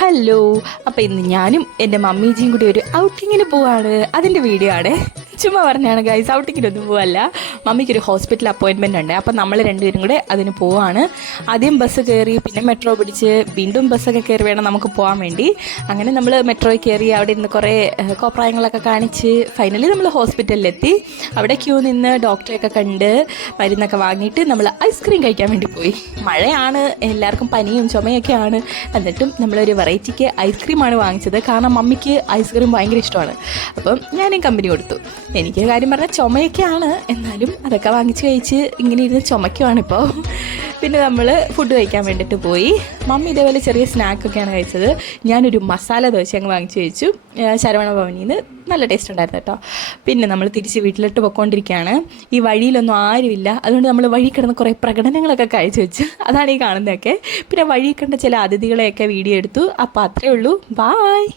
Hello. അപ്പോൾ ഇന്ന് ഞാനും എൻ്റെ മമ്മീജിയും കൂടി ഒരു ഔട്ടിങ്ങിന് പോവാണ്. അതിൻ്റെ വീഡിയോ ആണ്. ചുമ്മാ പറഞ്ഞാണ് ഗൈസ്, ഔട്ടിങ്ങിനൊന്നും പോവല്ല. മമ്മിക്കൊരു ഹോസ്പിറ്റൽ അപ്പോയിൻമെൻ്റ് ഉണ്ട്. അപ്പോൾ നമ്മൾ രണ്ടുപേരും കൂടെ അതിന് പോവാണ്. ആദ്യം ബസ് കയറി, പിന്നെ മെട്രോ പിടിച്ച്, വീണ്ടും ബസ്സൊക്കെ കയറി വേണം നമുക്ക് പോകാൻ വേണ്ടി. അങ്ങനെ നമ്മൾ മെട്രോയിൽ കയറി അവിടെ ഇരുന്ന് കുറേ കോപ്രായങ്ങളൊക്കെ കാണിച്ച് ഫൈനലി നമ്മൾ ഹോസ്പിറ്റലിലെത്തി. അവിടെ ക്യൂ നിന്ന് ഡോക്ടറെയൊക്കെ കണ്ട് മരുന്നൊക്കെ വാങ്ങിയിട്ട് നമ്മൾ ഐസ്ക്രീം കഴിക്കാൻ വേണ്ടി പോയി. മഴയാണ്, എല്ലാവർക്കും പനിയും ചുമയൊക്കെയാണ്. എന്നിട്ടും നമ്മളൊരു വെറൈറ്റിക്ക് ഐസ്ക്രീമാണ് വാങ്ങിച്ചത്. കാരണം മമ്മിക്ക് ഐസ്ക്രീം ഭയങ്കര ഇഷ്ടമാണ്. അപ്പം ഞാനും കമ്പനി കൊടുത്തു. എനിക്ക് കാര്യം പറഞ്ഞാൽ ചുമയൊക്കെയാണ്, എന്നാലും അതൊക്കെ വാങ്ങിച്ച് കഴിച്ച് ഇങ്ങനെ ഇരുന്ന് ചുമയ്ക്കുവാണിപ്പോൾ. പിന്നെ നമ്മൾ ഫുഡ് കഴിക്കാൻ വേണ്ടിയിട്ട് പോയി. മമ്മി ഇതേപോലെ ചെറിയ സ്നാക്കൊക്കെയാണ് കഴിച്ചത്. ഞാനൊരു മസാല ദോശ അങ്ങ് വാങ്ങിച്ച് കഴിച്ചു ശരവണ ഭവനിൽ നിന്ന്. നല്ല ടേസ്റ്റ് ഉണ്ടായിരുന്നു കേട്ടോ. പിന്നെ നമ്മൾ തിരിച്ച് വീട്ടിലിട്ട് പൊയ്ക്കൊണ്ടിരിക്കുകയാണ്. ഈ വഴിയിലൊന്നും ആരുമില്ല, അതുകൊണ്ട് നമ്മൾ വഴി കിടന്ന് കുറേ പ്രകടനങ്ങളൊക്കെ കഴിച്ചു വെച്ചു. അതാണ് ഈ കാണുന്നതൊക്കെ. പിന്നെ വഴി കണ്ട ചില അതിഥികളെയൊക്കെ വീഡിയോ എടുത്തു. അപ്പോൾ അത്രയേ ഉള്ളൂ. ബായ്.